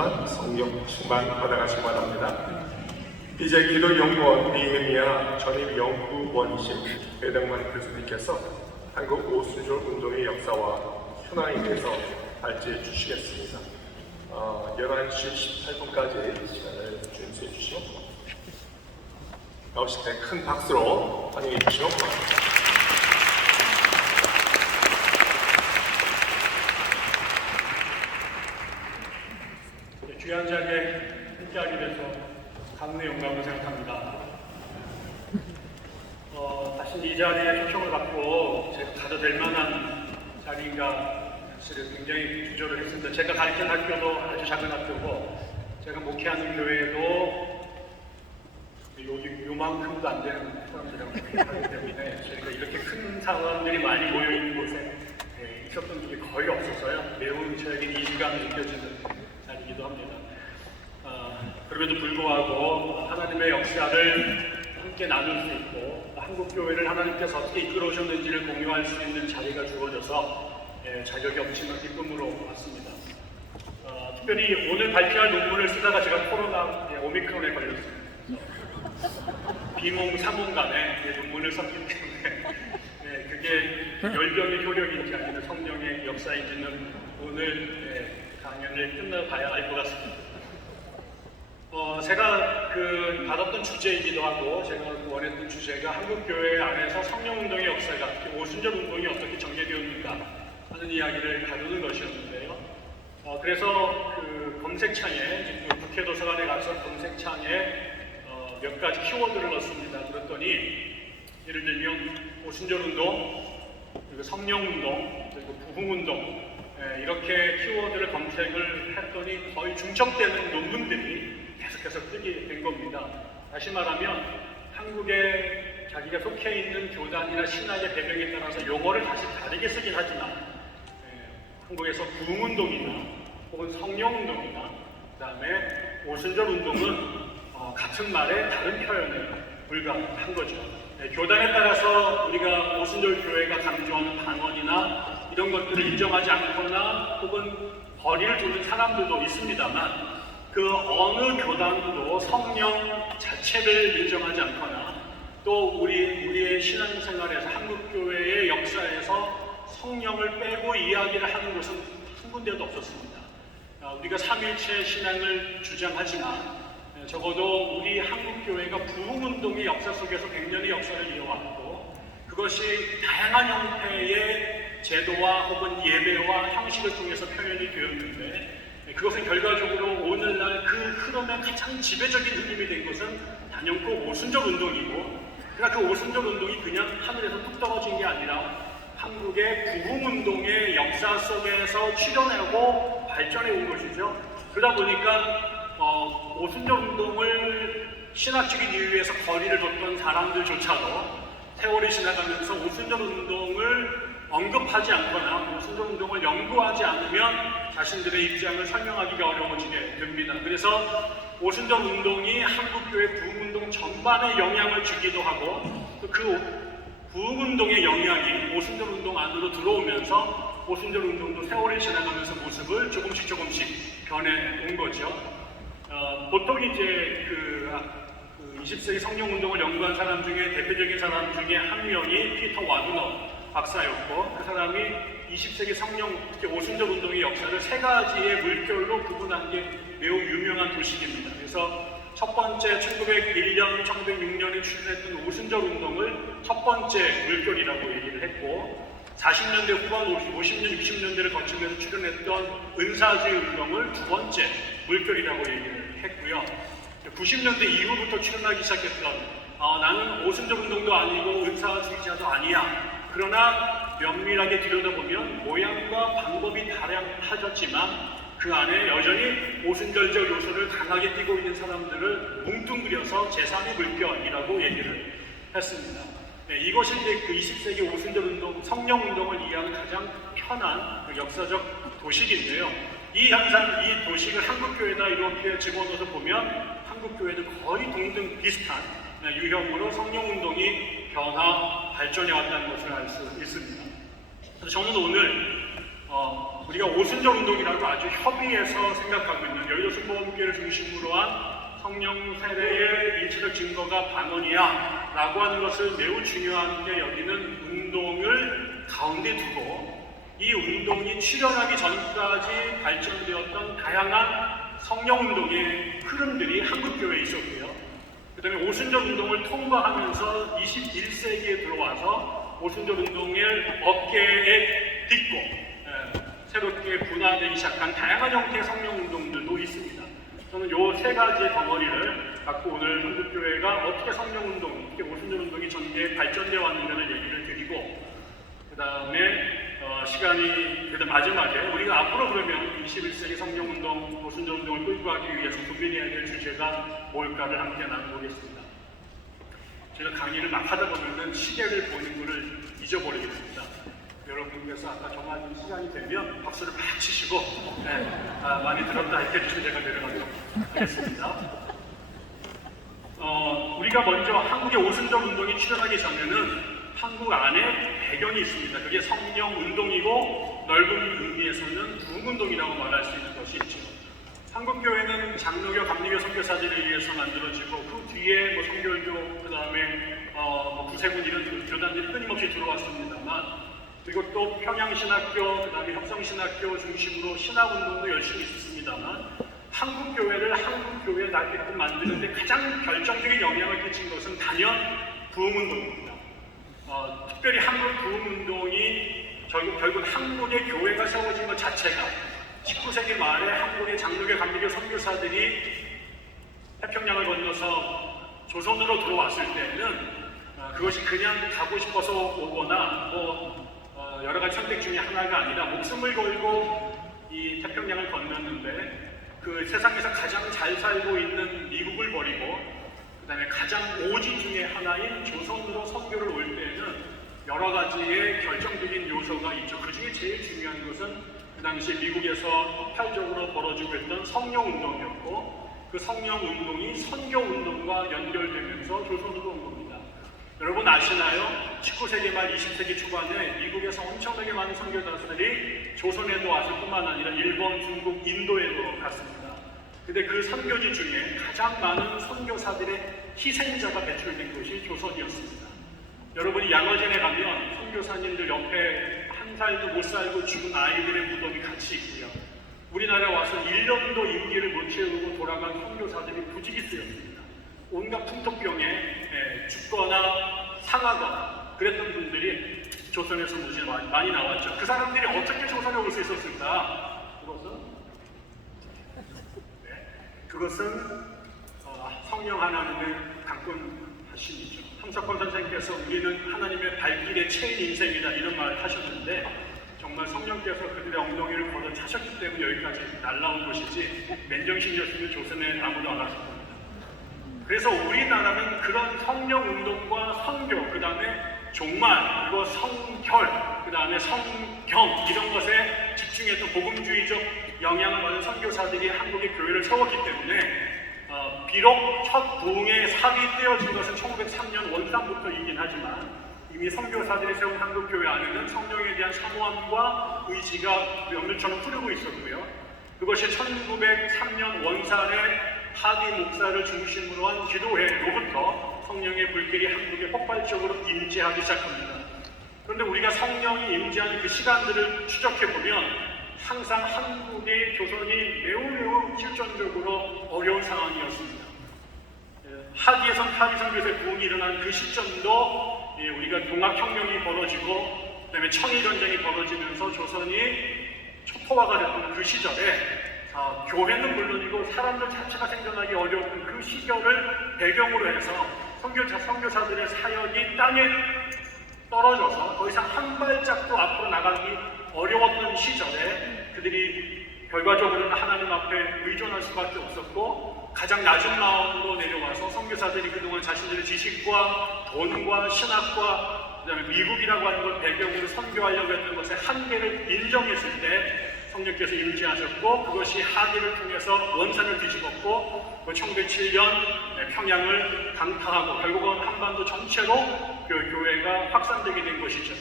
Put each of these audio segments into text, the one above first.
분들만 성령 충만 받아가시기 바랍니다. 이제 기도연구원 니헤미야 전입연구원이신 배덕만 교수님께서 한국 오순절 운동의 역사와 현황에 대해서 발제해 주시겠습니다. 11시 18분까지 시간을 준수해 주시고 나오실 때 큰 박수로 환영해 주시고 귀한 자리에 함께하게 돼서 감사의 영광을 생각합니다. 사실 이 자리에 초청을 받고 제가 가도 될 만한 자리인가 사실은 굉장히 주저를 했습니다. 제가 가르치는 학교도 아주 작은 학교고 제가 목회하는 교회도 요만큼도 안 되는 사람들이라고 생각하기 때문에 저희가 이렇게 큰 사람들이 많이 모여있는 곳에 있었던 적이 거의 없어서요. 매우 저에게 이질감이 느껴지는 자리이기도 합니다. 그럼에도 불구하고 하나님의 역사를 함께 나눌 수 있고 한국교회를 하나님께서 어떻게 이끌어 오셨는지를 공유할 수 있는 자리가 주어져서 자격이 없지만 기쁨으로 왔습니다. 특별히 오늘 발표할 논문을 쓰다가 제가 코로나 오미크론에 걸렸습니다. 비몽 사몽간에 논문을 썼기 때문에 그게 열병의 효력인지 아니면 성령의 역사인지는 오늘 강연을 끝나봐야 알 것 같습니다. 제가 받았던 주제이기도 하고 제가 원했던 주제가 한국교회 안에서 성령운동의 역사가 특히 오순절 운동이 어떻게 전개되었는가 하는 이야기를 다루는 것이었는데요. 그래서 검색창에 국회도서관에 가서 검색창에 몇 가지 키워드를 넣습니다. 그랬더니 예를 들면 오순절 운동, 그리고 성령 운동, 그리고 부흥 운동 이렇게 키워드를 검색을 했더니 거의 중첩되는 논문들이 계속해서 뜨게 된 겁니다. 다시 말하면 한국에 자기가 속해 있는 교단이나 신학의 배경에 따라서 용어를 사실 다르게 쓰긴 하지만 한국에서 부흥운동이나 혹은 성령운동이나 그 다음에 오순절 운동은 같은 말에 다른 표현에 불과한 거죠. 교단에 따라서 우리가 오순절 교회가 강조하는 반언이나 이런 것들을 인정하지 않거나 혹은 거리를 두는 사람들도 있습니다만 그 어느 교단도 성령 자체를 인정하지 않거나 또 우리의 신앙생활에서 한국교회의 역사에서 성령을 빼고 이야기를 하는 곳은 한 군데도 없었습니다. 우리가 삼일체 신앙을 주장하지만 적어도 우리 한국교회가 부흥운동의 역사 속에서 100년의 역사를 이어왔고 그것이 다양한 형태의 제도와 혹은 예배와 형식을 통해서 표현이 되었는데 그것은 결과적으로 오늘날 그 흐름의 가장 지배적인 흐름이 된 것은 단연코 오순절 운동이고 그러나 그 오순절 운동이 그냥 하늘에서 뚝 떨어진 게 아니라 한국의 부흥운동의 역사 속에서 출현하고 발전해 온 것이죠. 그러다 보니까 오순절 운동을 신학적인 이유에서 거리를 뒀던 사람들조차도 세월이 지나가면서 오순절 운동을 언급하지 않거나 오순절 운동을 연구하지 않으면 자신들의 입장을 설명하기가 어려워지게 됩니다. 그래서 오순절 운동이 한국교회 부흥운동 전반에 영향을 주기도 하고 그 부흥운동의 영향이 오순절 운동 안으로 들어오면서 오순절 운동도 세월이 지나가면서 모습을 조금씩 변해온 거죠. 보통 이제 20세기 성령운동을 연구한 사람 중에 대표적인 사람 중에 한 명이 피터 와그너 박사였고 그 사람이 20세기 성령, 특히 오순절 운동의 역사를 세 가지의 물결로 구분한 게 매우 유명한 도식입니다. 그래서 첫 번째 1901년, 1906년에 출현했던 오순절 운동을 첫 번째 물결이라고 얘기를 했고 40년대 후반 50년, 60년대를 거치면서 출현했던 은사주의 운동을 두 번째 물결이라고 얘기를 했고요. 90년대 이후부터 출현하기 시작했던 나는 오순절 운동도 아니고 은사주의자도 아니야. 그러나 면밀하게 들여다보면 모양과 방법이 다양하졌지만 그 안에 여전히 오순절적 요소를 강하게 띠고 있는 사람들을 뭉뚱그려서 제3의 물결이라고 얘기를 했습니다. 이것이 이제 그 20세기 오순절 운동, 성령 운동을 이해하는 가장 편한 역사적 도식인데요. 이 현상, 이 도식을 한국교회에다 이렇게 집어넣어서 보면 한국교회도 거의 동등 비슷한 유형으로 성령운동이 변화, 발전해 왔다는 것을 알 수 있습니다. 그래서 저는 오늘 우리가 오순절 운동이라고 아주 협의해서 생각하고 있는 16 열심보험교회를 중심으로 한 성령 세례의 일체적 증거가 방언이야 라고 하는 것을 매우 중요하게 여기는 운동을 가운데 두고 이 운동이 출현하기 전까지 발전되었던 다양한 성령운동의 흐름들이 한국교회에 있었고요. 그 다음에 오순절 운동을 통과하면서 21세기에 들어와서 오순절 운동을 어깨에 딛고 새롭게 분화되기 시작한 다양한 형태의 성령운동들도 있습니다. 저는 이 세 가지의 덩어리를 갖고 오늘 한국교회가 어떻게 성령운동, 어떻게 오순절운동이 전개에 발전되어 왔는가를 얘기를 드리고 그 다음에 시간이 되던 마지막에 우리가 앞으로 그러면 21세기 성령운동, 오순절운동을 끌고 가기 위해서 고민해야 될 주제가 뭘까를 함께 나눠보겠습니다. 제가 강의를 막 하다 보면 시계를 보는 것을 잊어버리게 됩니다. 여러분께서 아까 정한 시간이 되면 박수를 막 치시고 많이 들었다 이렇게 해주시면 제가 내려가도록 하겠습니다. 우리가 먼저 한국의 오순절 운동이 출현하기 전에는 한국 안에 배경이 있습니다. 그게 성령 운동이고 넓은 의미에서는 부흥운동이라고 말할 수 있는 것이 있죠. 한국교회는 장로교, 감리교 선교사들에 의해서 만들어지고 그 뒤에 뭐 성결교, 그 다음에 구세군 이런 교단들이 끊임없이 들어왔습니다만 그리고 또 평양신학교, 그 다음에 협성신학교 중심으로 신학운동도 열심히 있었습니다만 한국교회를 한국교회에 낫게끔 만드는데 가장 결정적인 영향을 끼친 것은 단연 부흥운동입니다. 특별히 한국 부흥운동이 결국 한국의 교회가 세워진 것 자체가 19세기 말에 한국의 장로교, 감리교 선교사들이 태평양을 건너서 조선으로 들어왔을 때는 그것이 그냥 가고 싶어서 오거나 여러 가지 선택 중에 하나가 아니라 목숨을 걸고 이 태평양을 건넜는데 그 세상에서 가장 잘 살고 있는 미국을 버리고 그 다음에 가장 오지 중에 하나인 조선으로 선교를 올 때는 여러 가지의 결정적인 요소가 있죠. 그 중에 제일 중요한 것은 그 당시 미국에서 폭발적으로 벌어지고 있던 성령운동이었고 그 성령운동이 선교운동과 연결되면서 조선으로 온 겁니다. 여러분 아시나요? 19세기 말 20세기 초반에 미국에서 엄청나게 많은 선교사들이 조선에도 왔을 뿐만 아니라 일본, 중국, 인도에도 갔습니다. 근데 그 선교지 중에 가장 많은 선교사들의 희생자가 배출된 곳이 조선이었습니다. 여러분이 양어진에 가면 선교사님들 옆에 한 살도 못 살고 죽은 아이들의 무덤이 같이 있고요. 우리나라 와서 1년도 임기를 못 채우고 돌아간 선교사들이 부지기 쓰였습니다. 온갖 풍토병에 죽거나 상하거나 그랬던 분들이 조선에서 무지 많이 나왔죠. 그 사람들이 어떻게 조선에 올 수 있었을까? 그것은 성령 하나님의 강권하심이죠. 함석헌 선생님께서 우리는 하나님의 발길의 체인 인생이다 이런 말을 하셨는데 정말 성령께서 그들의 엉덩이를 걷어 차셨기 때문에 여기까지 날라온 것이지 맨정신이었으면 조선에 아무도 안 왔을 겁니다. 그래서 우리나라는 그런 성령운동과 선교, 그 다음에 종말, 그리고 성결, 그 다음에 성경 이런 것에 집중했던 복음주의적 영향을 받은 선교사들이 한국의 교회를 세웠기 때문에 비록 첫 부흥의 삽이 떼어진 것은 1903년 원산부터이긴 하지만 이미 선교사들이 세운 한국교회 안에는 성령에 대한 사모함과 의지가 연물처럼 흐르고 있었고요. 그것이 1903년 원산의 하디 목사를 중심으로 한 기도회로부터 성령의 불길이 한국에 폭발적으로 임재하기 시작합니다. 그런데 우리가 성령이 임재하는 그 시간들을 추적해보면 항상 한국의 조선이 매우 실존적으로 어려운 상황이었습니다. 하디에선 하디선교에서 부흥이 일어난 그 시점도 우리가 동학혁명이 벌어지고 그다음에 청일전쟁이 벌어지면서 조선이 초토화가 됐던 그 시절에 교회는 물론이고 사람들 자체가 생존하기 어려웠던 그 시절을 배경으로 해서 선교사들의 사역이 땅에 떨어져서 더 이상 한 발짝도 앞으로 나가기 어려웠던 시절에 그들이 결과적으로는 하나님 앞에 의존할 수밖에 없었고 가장 낮은 마음으로 내려와서 선교사들이 그동안 자신들의 지식과 돈과 신학과 그다음에 미국이라고 하는 걸 배경으로 선교하려고 했던 것의 한계를 인정했을 때 성령께서 임재하셨고 그것이 하디를 통해서 원산을 뒤집었고 1907년 평양을 강타하고 결국은 한반도 전체로 그 교회가 확산되게 된 것이죠.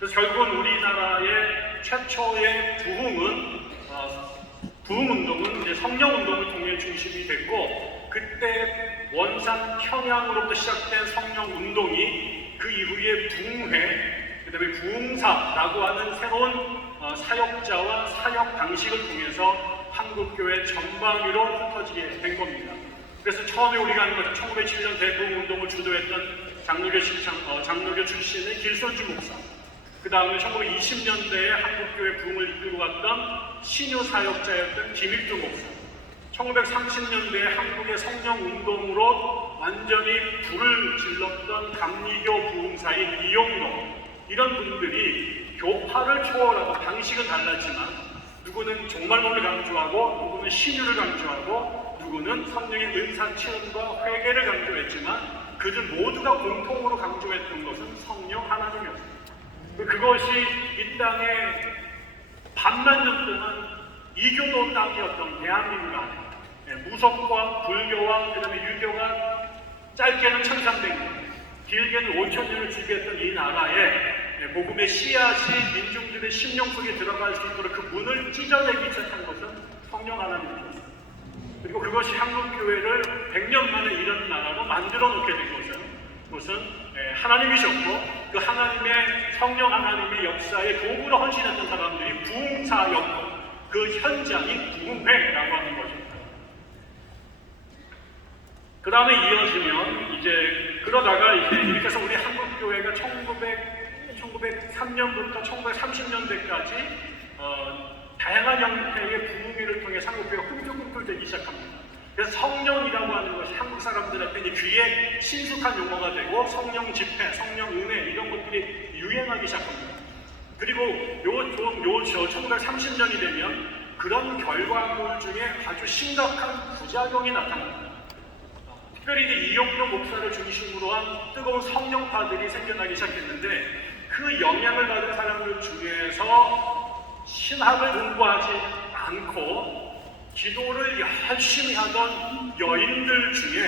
그래서 결국은 우리나라의 최초의 부흥은 부흥운동은 이제 성령운동을 통해 중심이 됐고, 그때 원산 평양으로부터 시작된 성령운동이 그 이후에 부흥회, 그 다음에 부흥사라고 하는 새로운 사역자와 사역 방식을 통해서 한국교회 전방위로 흩어지게 된 겁니다. 그래서 처음에 우리가 하는 것은 1907년 대부흥운동을 주도했던 장로교 출신의 길선주 목사, 그 다음에 1920년대에 한국교회 부흥을 이끌고 갔던 신유 사역자였던 김익두 목사, 1930년대에 한국의 성령운동으로 완전히 불을 질렀던 감리교 부흥사인 이용로, 이런 분들이 교파를 초월하고 방식은 달랐지만 누구는 종말론을 강조하고 누구는 신유를 강조하고 누구는 성령의 은사 체험과 회개를 강조했지만 그들 모두가 공통으로 강조했던 것은 성령 하나님이었습니다. 그것이 이 땅에 반만 년 동안 이교도 땅이었던 대한민국 안에 무속과 불교와 그 다음에 유교가 짧게는 1300년, 길게는 5000년을 지배했던 이 나라에 복음의 씨앗이 민중들의 심령 속에 들어갈 수 있도록 그 문을 찢어내기 시작한 것은 성령 하나님이었습니다. 그리고 그것이 한국교회를 100년 만에 이런 나라로 만들어 놓게 된 것은 하나님이셨고, 그 하나님의 성령 하나님의 역사에 도구로 헌신했던 사람들이 부흥사였고, 그 현장이 부흥회라고 하는 것입니다. 그 다음에 이어지면 그러다가 이렇게 해서 우리 한국교회가 1903년부터 1930년대까지 다양한 형태의 부흥회를 통해 한국교회가 꿈틀꿈틀 시작합니다. 그래서 성령이라고 하는 것이 한국 사람들한테 귀에 친숙한 용어가 되고 성령 집회, 성령 은혜 이런 것들이 유행하기 시작합니다. 그리고 1930년이 되면 그런 결과물 중에 아주 심각한 부작용이 나타납니다. 특별히 이용로 목사를 중심으로 한 뜨거운 성령파들이 생겨나기 시작했는데, 그 영향을 받은 사람들 중에서 신학을 공부하지 않고 기도를 열심히 하던 여인들 중에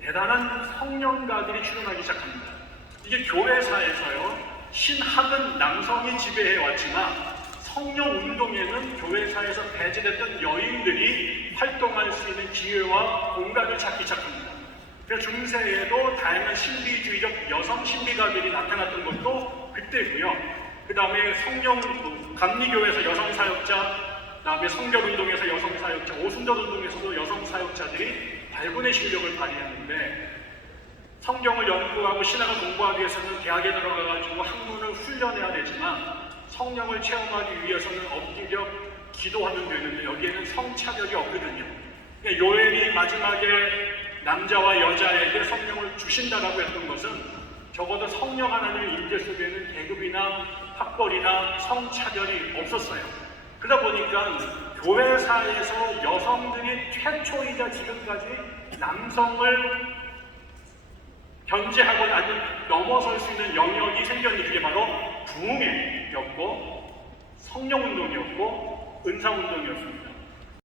대단한 성령가들이 출현하기 시작합니다. 이게 교회사에서요, 신학은 남성이 지배해 왔지만 성령운동에는 교회사에서 배제됐던 여인들이 활동할 수 있는 기회와 공간을 찾기 시작합니다. 그래서 중세에도 다양한 신비주의적 여성 신비가들이 나타났던 것도 그때고요. 그 다음에 감리교에서 여성 사역자, 그 다음에 성결운동에서 여성 사역자, 오순절운동에서도 여성 사역자들이 발군의 실력을 발휘했는데, 성경을 연구하고 신학을 공부하기 위해서는 대학에 들어가가지고 학문을 훈련해야 되지만 성령을 체험하기 위해서는 억지력 기도하면 되는데 여기에는 성차별이 없거든요. 요엘이 마지막에 남자와 여자에게 성령을 주신다라고 했던 것은 적어도 성령 하나님의 임재 속에는 계급이나 학벌이나 성차별이 없었어요. 그러다 보니까 교회사에서 여성들이 최초이자 지금까지 남성을 견제하거나 아니면 넘어설 수 있는 영역이 생겼는 게 바로 부흥회였고 성령운동이었고 은사운동이었습니다.